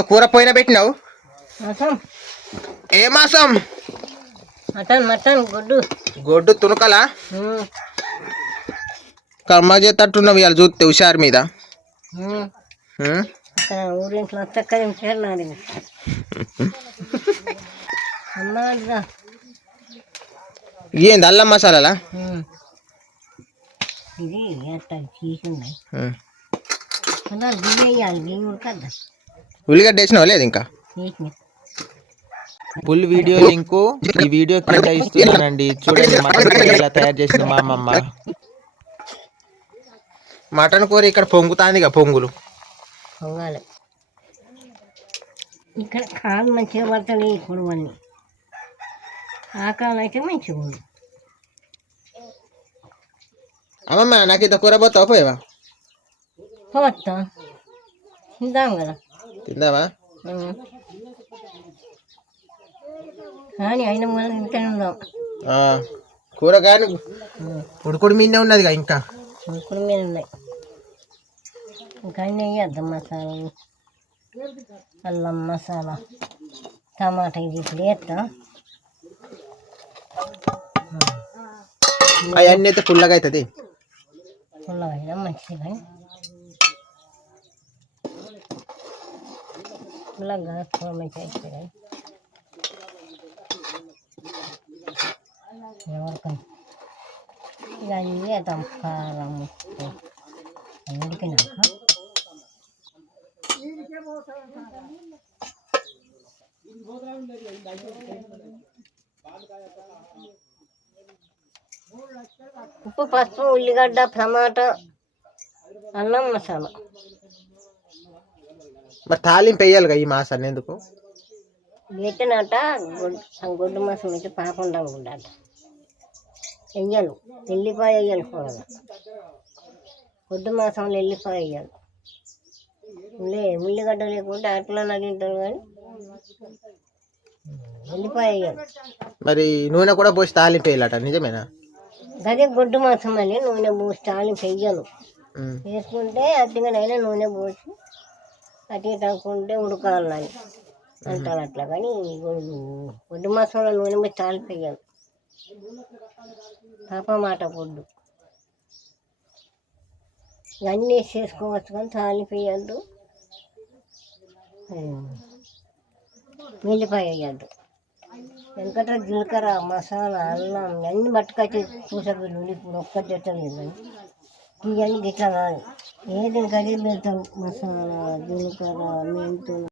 ఏదో కూర పోయిన పెట్టినావు. ఏ మాసం? మటన్ మటన్ గొడ్డు గొడ్డు తునకలా కర్మ చేతట్టున్నావు ఇవాళ చూస్తే హుషారు మీద. ఊరింట్లో చక్కగా నాది ఏంది అల్లం మసాలాలా? ఇది తీసున్నాయి బియ్యాలి బియ్యం ఉడకద్దా. ఉల్లిగడ్డ వేసినావా లేదు ఇంకా? ఫుల్ వీడియో లింకు ఈ వీడియో కింద ఇస్తున్నానండి. చూడండి మటన్ కూర ఎలా తయారు చేసింది మా అమ్మమ్మ. మటన్ కూర ఇక్కడ పొంగుతాంది పొంగులు పొంగాలి. ఇక్కడ కాలు మంచిగా పడతాడు ఈ కుడువన్నీ. ఆ కాలు అయితే మంచిగా ఉంది. అమ్మమ్మ నాకు ఇంత కూర పోతావా పోయావా? పోతా తిందాం కదా. తిందావా? కానీ అయినా మనం తింటూనే ఉందాం. కూర కానీ ఉడుకుడు మీదే ఉన్నదిగా ఇంకా. ఉడుకుడు మీద ఉన్నాయి ఇంకా అన్నీ వేద్దాం. మసాలాలు అల్లం మసాలా టమాటా ఇది ఇప్పుడు వేస్తా. అవన్నీ అయితే పుల్లగా అవుతుంది. పుల్లగా అయినా మంచిగా పుల్లగా కూర మంచిగా అవుతుంది. ఎవరికని ఇక అన్నీ వేద్దాం. కారం ఉప్పు ఉడికినాక ఉప్పు పసుపు ఉల్లిగడ్డ టమాటా అల్లం మసాలా. మరి తాలింపు వేయాలిగా ఈ మాసాన్ని ఎందుకు? పెట్టినట్ట గొడ్డు మాసం అయితే పాకుండా ఉండాలి. వెయ్యాలి ఎల్లిపాయ వేయాలి కూరగా. గొడ్డు మాసంలో ఎల్లిపాయ వేయాలి. ఉల్లిగడ్డ లేకుంటే అట్లా తింటారు కానీ ఎల్లిపాయ వేయాలి. మరి నూనె కూడా పోసి తాలింపు వేయాలట, నిజమేనా? అదే గొడ్డు మాసం అని నూనె పోసి తాలింపు వేయను. వేసుకుంటే అట్టిగానైనా నూనె పోసి అట్టి తగ్గుకుంటే ఉడకాలని అంటారు అట్లా. కానీ గొడ్డు మాసంలో నూనె పోసి తాలింపు వేయాలి. పాప మాట పొడ్డు ఇవన్నీ చేసుకోవచ్చు కానీ తాలింపు వేయద్దు. వెల్లిపాయ వేయద్దు. వెనకట జీలకర్ర మసాలా అల్లం అన్నీ పట్టుకొచ్చి చూసపిల్లు ఇప్పుడు ఒక్క చెట్టలేదు కానీ ఇవన్నీ గిట్లా కాదు. ఏది కడిగి పెడతాం. మసాలా జీలకర్ర మెంతులు